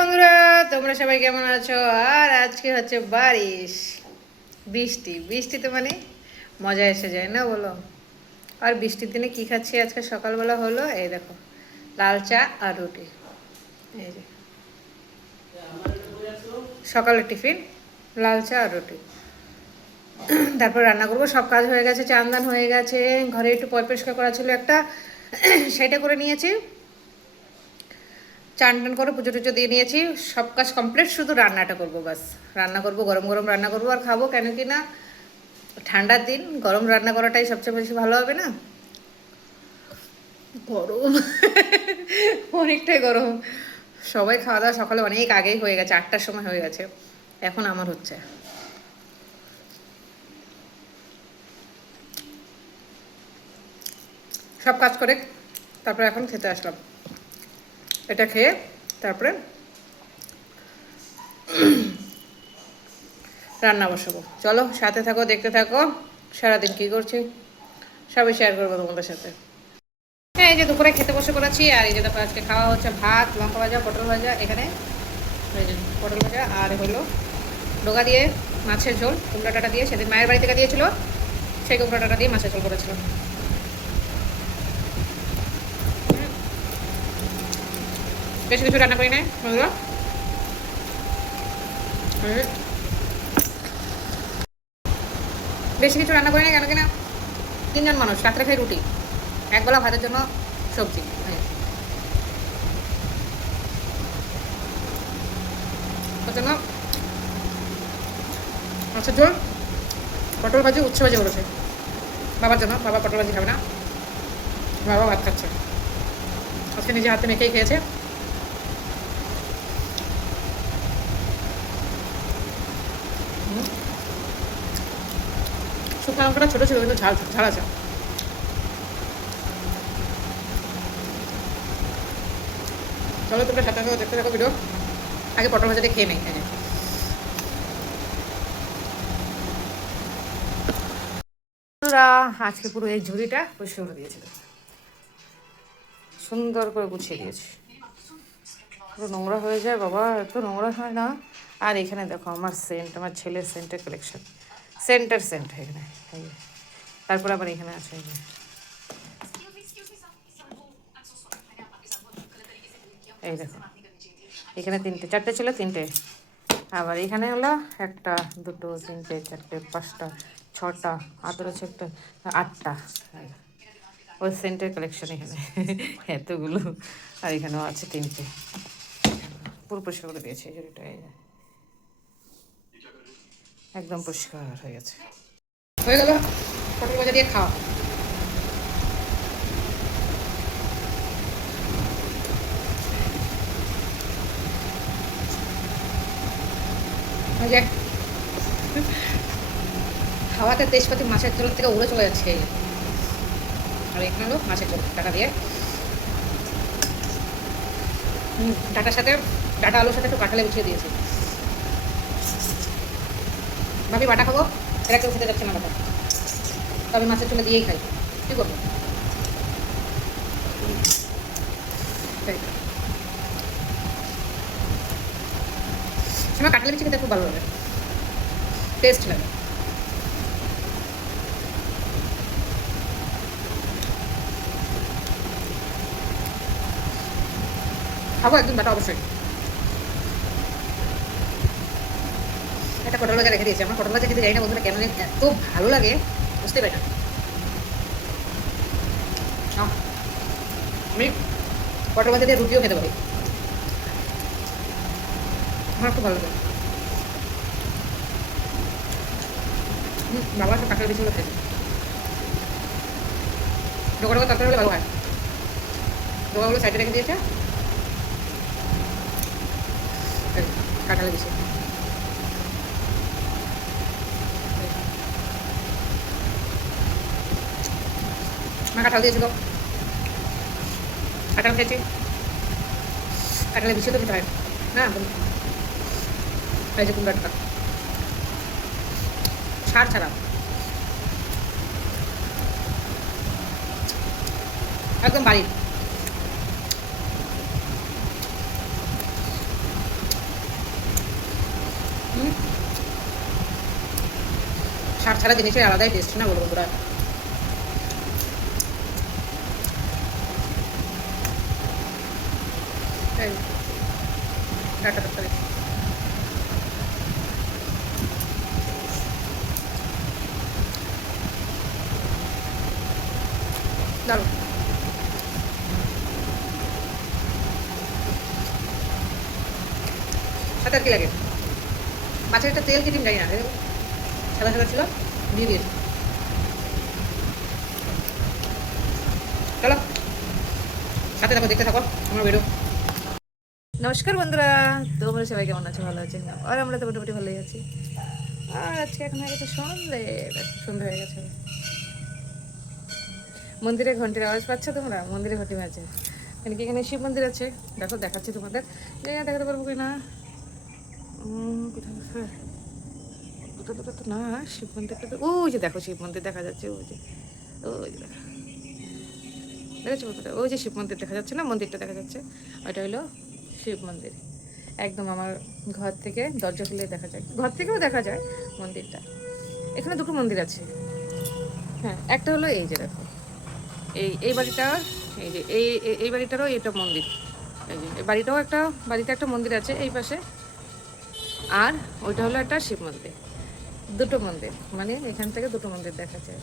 বন্ধুরা, তোমরা সবাই কেমন আছো? আর আজকে হচ্ছে বারিশ, বৃষ্টি। বৃষ্টিতে মানে মজা এসে যায় না, বলো? আর বৃষ্টির দিনে কি খাচ্ছি আজকে সকালবেলা হলো, এই দেখো, লাল চা আর রুটি। এই যে সকালের টিফিন, লাল চা আর রুটি। তারপর রান্না করবো, সব কাজ হয়ে গেছে, চান দান হয়ে গেছে, ঘরে একটু পরিষ্কার করা ছিল একটা, সেটা করে নিয়েছি। চান টান করে পুজো টুজো দিয়ে নিয়েছি, সব কাজ কমপ্লিট, শুধু রান্নাটা করবো বাস। রান্না করবো, গরম গরম রান্না করবো আর খাবো, কেন কি না ঠান্ডার দিন গরম রান্না করাটাই সবচেয়ে বেশি ভালো হবে না? গরম অনেকটাই গরম। সবাই খাওয়া দাওয়া সকালে অনেক আগেই হয়ে গেছে, 8টার সময় হয়ে গেছে, এখন আমার হচ্ছে। সব কাজ করে তারপরে এখন খেতে আসলাম, এটা খেয়ে তারপরে রান্না বসাবো। চলো সাথে থাকো, দেখতে থাকো সারাদিন কী করছি সবই শেয়ার করবো তোমাদের সাথে। হ্যাঁ, এই যে দুপুরে খেতে বসে করেছি, আর এই যে দেখো আজকে খাওয়া হচ্ছে ভাত, লঙ্কা ভাজা, পটল ভাজা, এখানে পটল ভাজা, আর হলো ডোকা দিয়ে মাছের ঝোল, কুমড়া ডাঁটা দিয়ে, সেদিন মায়ের বাড়ি থেকে দিয়েছিল, সেই কুমড়া ডাঁটা দিয়ে মাছের ঝোল করেছিলাম। বেশি কিছু রান্না করি নাই বন্ধুরা। বেশি কিছু রান্না করি না, কেন কিনা 3জন মানুষ, রাত্রে খাই রুটি, একবেলা ভাতের জন্য সবজি, ওর জন্য মাছের ঝোল, পটল ভাজি, উচ্ছে ভাজি করেছে বাবার জন্য। বাবা পটল ভাজি খাবে না, বাবা ভাত খাচ্ছে, আজকে নিজে হাতে মেখেই খেয়েছে। শুকনো লঙ্কাটা ছোটো ছিল, কিন্তু ঝাল ঝাল আছে। চলো তোমরা সাথে সাথে দেখতে থাকো ভিডিও, আগে পটল ভাজাটা খেয়ে নেই। আজকে পুরো এই ঝুড়িটা পরিষ্কার করে দিয়েছিল, সুন্দর করে গুছিয়ে দিয়েছি, পুরো নোংরা হয়ে যায় বাবা, এত নোংরা হয় না। আর এখানে দেখো আমার সেন্ট, আমার ছেলের সেন্টের কালেকশন, সেন্টের সেন্ট এখানে, তারপর আবার এখানে আছে এই যে, এই দেখো এখানে 4টে ছিল, 3টে, আবার এখানে হলো 1টা 2টো 3টে 4টে 5টা 6টা, আদর আছে একটা, 8টা। ওই সেন্টের কালেকশন এখানে এতগুলো, আর এখানেও আছে 3টে, পুরো পরিষ্কার করে দিয়েছে এই জুড়িটা, একদম পরিষ্কার হয়ে গেছে। হয়ে গেল পটল ভাজা দিয়ে খাওয়া। খাওয়াতে তেজপাতি মাছের ঝোল থেকে উড়ে চলে যাচ্ছে, আর এখানে হলো মাছের ঝোল ডাটা দিয়ে, ডাটার সাথে, ডাটা আলুর সাথে একটু কাঁঠালে গুছিয়ে দিয়েছি। ভাবি বাটা খাবো, এরা কেউ খেতে যাচ্ছে না বাটা, তবে মাছের ঝোলে দিয়েই খাই, কী করবো। সময় কাঁঠালে বিচি খেতে খুব ভালো লাগে, টেস্ট লাগে। খাবো একদিন বাটা অবশ্যই। একটা পটল ভাজা রেখে দিয়েছি, আমার পটল ভাজা খেতে যাই না বন্ধুরা, কেন এত ভালো লাগে বুঝতে পারি না। আমি পটল ভাজা দিয়ে রুটিও খেতে পারি, আমার খুব ভালো লাগে। বাবা সব কাঁঠাল বিচিগুলো খেয়েছে, ডোকা ডোকা তরকারি হলে ভালো হয়, ডোকাগুলো সাইডে রেখে দিয়েছে, কাঁঠালে বিচি। মা কাঁঠাল দিয়েছিল, কাঁঠাল খেয়েছি, কাঁঠালে বিচি তো খেতে হয় না, এই যে কুমড়াটা সার ছাড়া, একদম বাড়ির। ছাড়া জিনিসের আলাদাই টেস্ট না বলবো বন্ধুরা। ডাটা তরকারি দারুণ। সাথে আর কি লাগে, মাছের একটা তেল কি ডিম যাই না, সাদা সাদা ছিল, দিয়ে দিয়েছি। চলো সাথে থাকো, দেখতে থাকো আমার ভিডিও। নমস্কার বন্ধুরা, তোমরা সবাই কেমন আছো? ভালো আছেন? আর আমরা তো মোটামুটি ভালোই আছি। আর আজকে এখন হয়ে গেছে সন্ধ্যে, সন্ধ্যে হয়ে গেছে। মন্দিরে ঘন্টির আওয়াজ পাচ্ছ তোমরা? মন্দিরে ঘন্টি বাজছে, মানে কি এখানে শিব মন্দির আছে। দেখো দেখাচ্ছি তোমাদের, জায়গা দেখাতে পারবো কি না, কোথাও তো না শিব মন্দিরটা তো ওই যে দেখো, শিব মন্দির দেখা যাচ্ছে ওই যে, ওই যে দেখেছো বন্ধুরা, ওই যে শিব মন্দির দেখা যাচ্ছে না, মন্দিরটা দেখা যাচ্ছে, ওইটা হলো শিব মন্দির। একদম আমার ঘর থেকে দরজা খুলে দেখা যায়, ঘর থেকেও দেখা যায় মন্দিরটা। এখানে দুটো মন্দির আছে, হ্যাঁ একটা হলো এই যে দেখো, এই বাড়িটার, এই যে এই বাড়িটারও এটা মন্দির, এই যে এই বাড়িটাও একটা, বাড়িতে একটা মন্দির আছে এই পাশে, আর ওইটা হলো একটা শিব মন্দির। দুটো মন্দির, মানে এখান থেকে দুটো মন্দির দেখা যায়।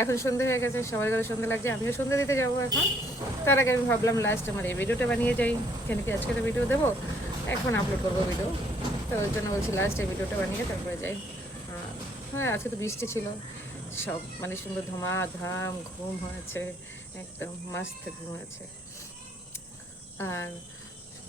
এখন সন্ধে হয়ে গেছে, সবার ঘরে সন্ধে লাগছে, আমিও সন্ধে দিতে যাবো এখন। তার আগে আমি ভাবলাম লাস্ট আমার এই ভিডিওটা বানিয়ে যাই, কেন কি আজকে তো ভিডিও দেবো, এখন আপলোড করবো ভিডিও, তো ওই জন্য বলছি লাস্ট এই ভিডিওটা বানিয়ে তারপরে যাই। হ্যাঁ আজকে তো বৃষ্টি ছিল, সব মানে সুন্দর ধুমাধাম ঘুম হয়েছে, একদম মাস্ত ঘুম হয়েছে। আর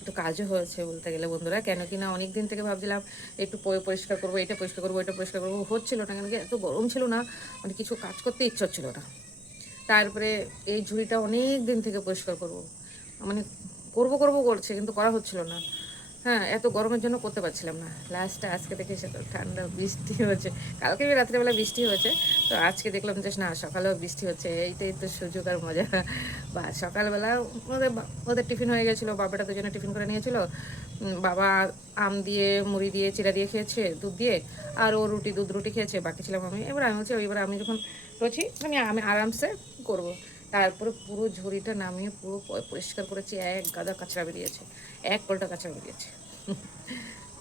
একটু কাজও হয়েছে বলতে গেলে বন্ধুরা, কেন কি না অনেক দিন থেকে ভাবছিলাম একটু পরিষ্কার করবো, এটা পরিষ্কার করবো, এটা পরিষ্কার করবো, হচ্ছিল না, কেন কি এত গরম ছিল না, মানে কিছু কাজ করতে ইচ্ছা হচ্ছিল না। তারপরে এই ঝুড়িটা অনেক দিন থেকে পরিষ্কার করব, মানে করবো করবো করছে কিন্তু করা হচ্ছিল না। হ্যাঁ এত গরমের জন্য করতে পারছিলাম না। লাস্টে আজকে দেখে সে ঠান্ডা বৃষ্টি হচ্ছে, কালকে রাত্রেবেলা বৃষ্টি হয়েছে, তো আজকে দেখলাম যে না সকালেও বৃষ্টি হচ্ছে, এইটাই তো সুযোগ আর মজা। বা সকালবেলা ওদের টিফিন হয়ে গেছিলো, বাবাটা দুজনে টিফিন করে নিয়েছিল। বাবা আম দিয়ে মুড়ি দিয়ে চিড়া দিয়ে খেয়েছে দুধ দিয়ে, আর ও রুটি দুধ রুটি খেয়েছে, বাকি ছিলাম আমি। এবার আমি বলছি এবার আমি যখন করছি আমি আরামসে করব। তারপরে পুরো ঝুড়িটা নামিয়ে পুরো পরিষ্কার করেছি, এক গাদা কাঁচড়া বেরিয়েছে, এক কলটা কাঁচড়া বেরিয়েছে।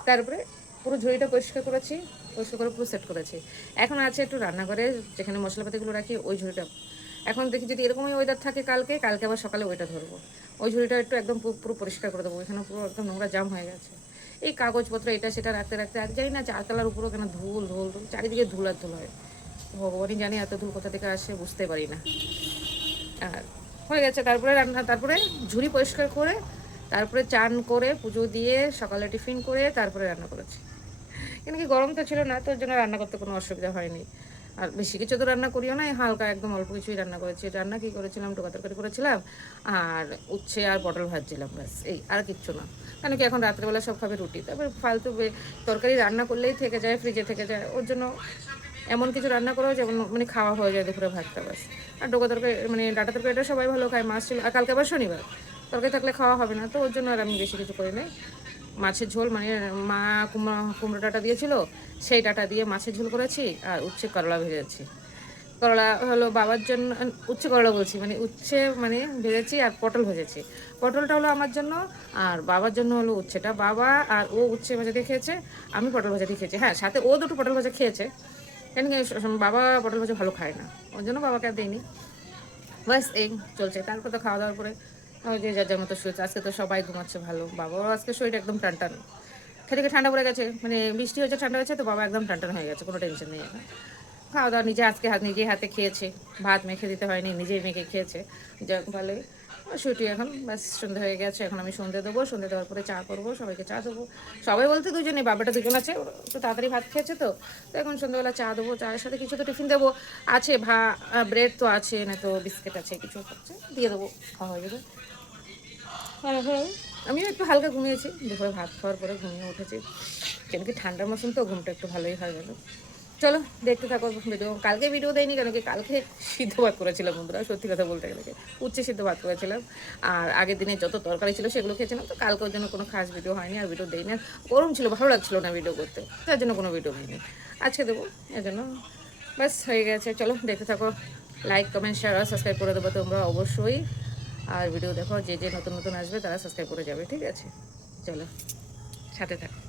তারপরে পুরো ঝুড়িটা পরিষ্কার করেছি, পরিষ্কার করে পুরো সেট করেছি। এখন আছে একটু রান্নাঘরে যেখানে মশলাপাতিগুলো রাখি ওই ঝুড়িটা, এখন দেখি যদি এরকমই ওয়েদার থাকে কালকে আবার সকালে ওইটা ধরবো, ওই ঝুড়িটা একটু একদম পুরো পরিষ্কার করে দেবো। এখানে পুরো একদম নোংরা জাম হয়ে গেছে, এই কাগজপত্র এটা সেটা রাখতে রাখতে আর জানি না চারতলার উপরও কেন ধুল ধুল ধুল, চারিদিকে ধুল আর ধুল হয়, ভগবানই জানি এত ধুল কোথা থেকে আসে বুঝতে পারি না। আর হয়ে গেছে, তারপরে রান্না, তারপরে ঝুড়ি পরিষ্কার করে, তারপরে চান করে পুজো দিয়ে সকালে টিফিন করে তারপরে রান্না করেছি। কেন কি গরম তো ছিল না, তোর জন্য রান্না করতে কোনো অসুবিধা হয়নি। আর বেশি কিছু তো রান্না করিও না, হালকা একদম অল্প কিছুই রান্না করেছি। রান্না কী করেছিলাম, টোকা তরকারি করেছিলাম, আর উচ্ছে আর পটল ভাজছিলাম, ব্যাস এই, আর কিচ্ছু না। কেন কি এখন রাত্রেবেলা সব খাবে রুটি, তারপরে ফালতু তরকারি রান্না করলেই থেকে যায়, ফ্রিজে থেকে যায়, ওর জন্য এমন কিছু রান্না করো যেমন মানে খাওয়া হয়ে যায় দুপুরে ভাতটা, ব্যাস। আর ডোকা তরকারি মানে ডাটা তরকারিটা সবাই ভালো খায়, মাছ ছিল, আর কালকে আবার শনিবার, তরকারি থাকলে খাওয়া হবে না, তো ওর জন্য আর আমি বেশি কিছু করি নাই। মাছের ঝোল মানে মা কুমড়ো ডাঁটা দিয়েছিল, সেই ডাঁটা দিয়ে মাছের ঝোল করেছি, আর উচ্ছে করলা ভেজেছি। করলা হলো বাবার জন্য, উচ্ছে করলা বলছি, মানে উচ্ছে মানে ভেজেছি, আর পটল ভেজেছি। পটলটা হলো আমার জন্য, আর বাবার জন্য হলো উচ্ছেটা। বাবা আর ও উচ্ছে ভাজা দিয়ে খেয়েছে, আমি পটল ভাজা দিয়ে খেয়েছি। হ্যাঁ সাথে ও দুটো পটল ভাজা খেয়েছে, কেন কি বাবা পটল ভাজা ভালো খায় না, ওর জন্য বাবাকে আর দিইনি। বাস এই চলছে। তারপর তো খাওয়া দাওয়ার পরে ওই যে যার যার মতো শুয়েছে। আজকে তো সবাই ঘুমাচ্ছে ভালো, বাবাও আজকে শরীর একদম টানটান, খেতে ঠান্ডা পড়ে গেছে, মানে বৃষ্টি হয়েছে ঠান্ডা হয়েছে, তো বাবা একদম টানটান হয়ে গেছে, কোনো টেনশন নেই এখন। খাওয়া দাওয়া নিজে আজকে নিজে হাতে খেয়েছে, ভাত মেখে দিতে হয়নি, নিজেই মেখে খেয়েছে, যাক ভালোই। শুটি এখন বাস সন্ধে হয়ে গেছে, এখন আমি সন্ধে দেবো, সন্ধে দেওয়ার পরে চা করবো, সবাইকে চা দেবো। সবাই বলতে দুজনে, বাবাটা দুজন আছে, একটু তাড়াতাড়ি ভাত খেয়েছে, তো এখন সন্ধ্যাবেলা চা দেবো, চায়ের সাথে কিছু তো টিফিন দেবো, আছে ব্রেড তো আছে, না তো বিস্কিট আছে, কিছু হচ্ছে দিয়ে দেবো, খাওয়া হয়ে যাবে। হ্যাঁ হ্যাঁ আমিও একটু হালকা ঘুমিয়েছি, দুপুরে ভাত খাওয়ার পরে ঘুমিয়ে উঠেছি, কেন কি ঠান্ডার মৌসুম তো ঘুমটা একটু ভালোই হয়ে গেল। চলো দেখতে থাকো ভিডিও। কালকে ভিডিও দেয়নি কেন কি কালকে সিদ্ধ ভাত করেছিলাম বন্ধুরা, সত্যি কথা বলতে গেলে উচ্ছে সিদ্ধ ভাত করেছিলাম, আর আগের দিনে যত তরকারি ছিল সেগুলো খেয়েছিলাম, তো কালকে ওর জন্য কোনো খাস ভিডিও হয়নি, আর ভিডিও দেয়নি, আর গরম ছিল, ভালো লাগছিল না ভিডিও করতে, তার জন্য কোনো ভিডিও হয়নি। আজকে দেবো এর জন্য। বাস হয়ে গেছে, চলো দেখতে থাকো। লাইক কমেন্ট শেয়ার আর সাবস্ক্রাইব করে দেবো তোমরা অবশ্যই। আর ভিডিও দেখো, যে যে নতুন নতুন আসবে তারা সাবস্ক্রাইব করে যাবে, ঠিক আছে? চলো সাথে থাকো।